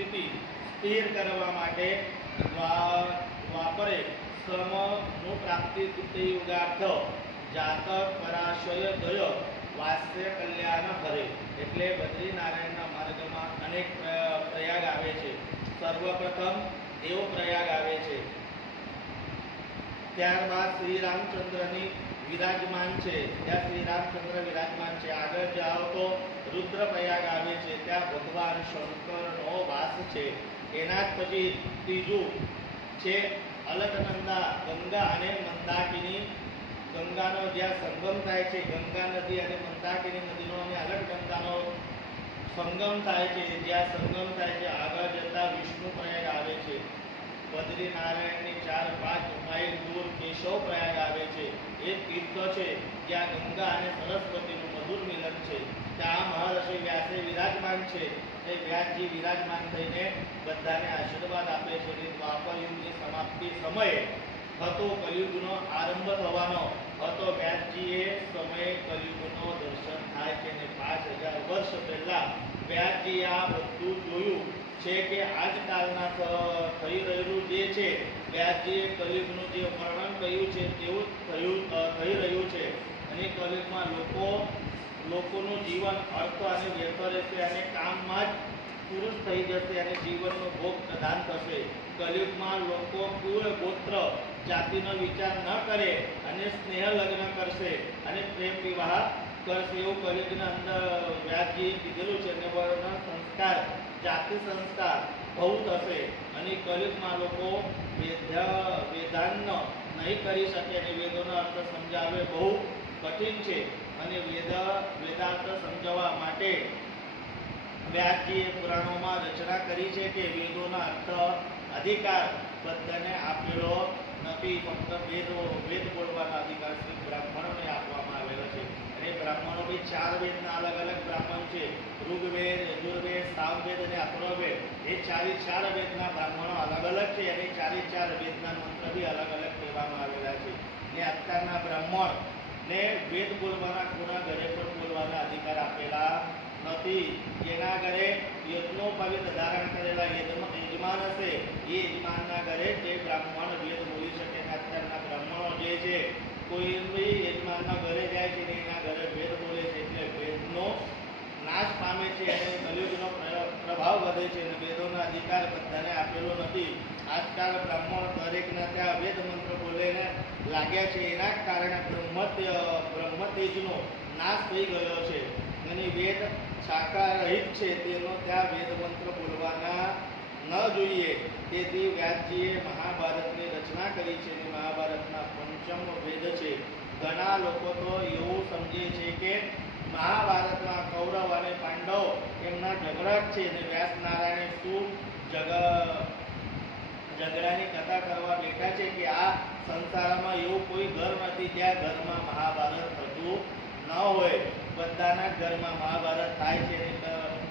સ્થિતિ સ્થિર કરવા માટે વાપરે સમનું પ્રાપ્તિ યુગાર્થ જાતક પરાશય દય વાસ્ય કલ્યાણ કરે. એટલે બદ્રીનારાયણના માર્ગમાં અનેક પ્રયાગ આવે છે. સર્વપ્રથમ દેવ પ્રયાગ આવે છે, ત્યારબાદ શ્રી રામચંદ્રની વિરાજમાન છે, ત્યાં શ્રી રામચંદ્ર વિરાજમાન છે. આગળ જાઓ તો રુદ્ર પ્રયાગ આવે છે, ત્યાં ભગવાન શંકરનો વાસ છે. એના જ પછી ત્રીજું છે અલકનંદા, ગંગા અને મંદાકિની. ગંગાનો જ્યાં સંગમ થાય છે, ગંગા નદી અને મંદાકિની નદીનો અને અલકનંદાનો સંગમ થાય છે, જ્યાં સંગમ થાય છે આગળ જતા વિષ્ણુ પ્રયાગ આવે છે. બદ્રીનારાયણની 4-5 માઇલ દૂર કેશવ પ્રયાગ આવે છે. એ તીર્થ છે જ્યાં ગંગા અને સરસ્વતીનું મધુર મિલન છે. ત્યાં મહર્ષિ વ્યાસે વિરાજમાન છે. એ વ્યાસજી વિરાજમાન થઈને બધાને આશીર્વાદ આપે છે. દ્વાપર યુગની સમાપ્તિ સમયે હતો કલિયુગનો આરંભ થવાનો હતો. વ્યાસજીએ સમયે કલિયુગનો દર્શન થાય છે અને 5000 વર્ષ પહેલા વ્યાસજી આ બધું જોયું છે કે આજકાલના થઈ રહેલું જે છે, વ્યાસજીએ કલિયુગનું જે વર્ણન કર્યું છે તેવું થઈ રહ્યું છે. અને કલિયુગમાં લોકોનું જીવન અર્થ અને વ્યર્થ રહેશે અને કામમાં જ પુરુષ થઈ જશે અને જીવનનો ભોગ પ્રદાન થશે. કલિયુગમાં લોકો કુળ ગોત્ર જાતિનો વિચાર ન કરે અને સ્નેહ લગ્ન કરશે અને પ્રેમ વિવાહ કરશે. એવું કલિયુગના અંદર વ્યાસજીએ કીધેલું છે. અને વર્ણ સંસ્કાર, જાતિ સંસ્કાર બહુ થશે અને કલિયુગમાં લોકો વેદાન નહીં કરી શકે અને વેદોનો અર્થ સમજાવે બહુ કઠિન છે. અને વેદાંત સમજાવવા માટે વ્યાસજીએ પુરાણોમાં રચના કરી છે કે વેદોના અર્થ અધિકાર બધાને આપેલો નથી. ફક્ત વેદ બોલવાનો અધિકાર શ્રી બ્રાહ્મણોને આપવામાં આવેલો છે. અને બ્રાહ્મણો બી 4 વેદના અલગ અલગ બ્રાહ્મણ છે. ઋગ્વેદ, યજુર્વેદ, સામવેદ અને અથર્વવેદ. એ 4 વેદના બ્રાહ્મણો અલગ અલગ છે અને 4 વેદના મંત્ર બી અલગ અલગ કહેવામાં આવેલા છે. ને અત્યારના બ્રાહ્મણ ને વેદ બોલવાના કોના ઘરે પણ બોલવાના અધિકાર આપેલા નથી. જેના ઘરે યજ્ઞોપવિત ધારણ કરેલા યજમાન હશે એ યજમાનના ઘરે તે બ્રાહ્મણ વેદ બોલી શકે. અત્યારના બ્રાહ્મણો જે છે કોઈ બી યજમાનના ઘરે જાય છે ને એના ઘરે વેદ બોલે છે. એટલે વેદનો નાશ પામે છે અને કલિયુગનો પ્રભાવ વધે છે અને વેદોનો અધિકાર બધાને આપેલો નથી. આજકાલ બ્રાહ્મણ દરેકના ત્યાં વેદ મંત્ર બોલીને લાગ્યા છે. એના કારણે બ્રહ્મતેજનો નાશ થઈ ગયો છે અને વેદ શાખા રહિત છે તેનો ત્યાં વેદ મંત્ર બોલવાના ન જોઈએ. તેથી વ્યાસજીએ મહાભારતની રચના કરી છે અને મહાભારતના 5મ વેદ છે. ઘણા લોકો તો એવું સમજે છે કે મહાભારતમાં કૌરવ અને પાંડવ એમના ઝઘડા જ છે અને વ્યાસ નારાયણે શું ઝઘડાની કથા કરવા બેઠા છે કે આ સંસારમાં એવું કોઈ ઘર નથી જ્યાં ઘરમાં મહાભારત થતું ન હોય. બધાના ઘરમાં મહાભારત થાય છે.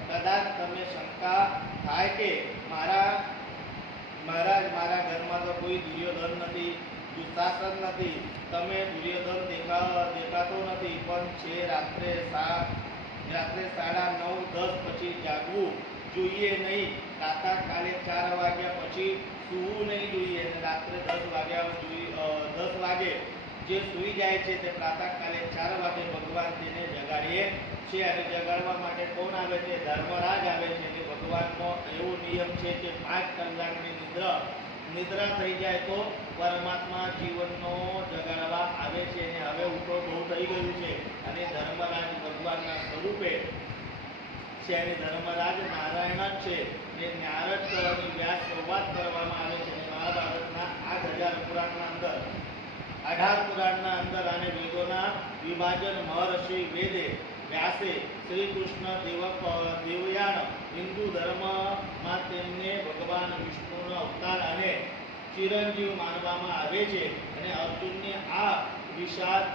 કદાચ તમને શંકા થાય કે મારા ઘરમાં તો કોઈ દુર્યોધન નથી, દુશાસન નથી, તમે દુર્યોધન દેખાતો નથી, પણ છે રાત્રે 9-10 પછી જાગવું જોઈએ નહીં. પ્રાતઃકાલે 4 વાગ્યા પછી સૂવું નહીં જોઈએ અને રાત્રે 10 વાગે જે સૂઈ જાય છે તે પ્રાતઃકાલે 4 વાગે ભગવાન તેને જગાડીએ છે. અને જગાડવા માટે કોણ આવે છે? ધર્મરાજ આવે છે. અને ભગવાનનો એવો નિયમ છે કે 5 કલાકની નિદ્રા થઈ જાય તો પરમાત્મા જીવનનો જગાડવા આવે છે. અને હવે ઉઠો બહુ થઈ ગયું છે અને ધર્મરાજ ભગવાનના સ્વરૂપે છે અને ધર્મરાજ નારાયણ જ છે. એ નારદ અને વ્યાસ સંવાદ કરવામાં આવે છે. મહાભારતના 8000 પુરાણના અંદર 18 પુરાણના અંદર અને વેદોના વિભાજન મહર્ષિ વેદે વ્યાસે શ્રી કૃષ્ણ દેવયાન હિન્દુ ધર્મમાં તેમને ભગવાન વિષ્ણુનો અવતાર અને ચિરંજીવ માનવામાં આવે છે. અને અર્જુનને આ વિષાદ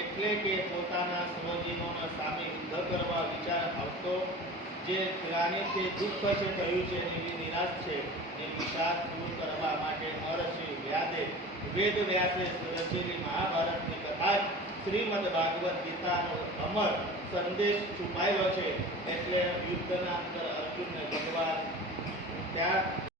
એટલે કે પોતાના સ્વજીવોના સામે યુદ્ધ કરવા વિચાર આવતો જે ગ્લાનિથી દુઃખ છે થયું છે એવી નિરાશ છે એ વિષાદ દૂર કરવા માટે મહર્ષિ વેદ વ્યાસે રચેલી મહાભારતની કથા શ્રીમદ ભાગવત ગીતાનો અમર સંદેશ છુપાયેલો છે. એટલે યુદ્ધના અંદર અર્જુનને ભગવાન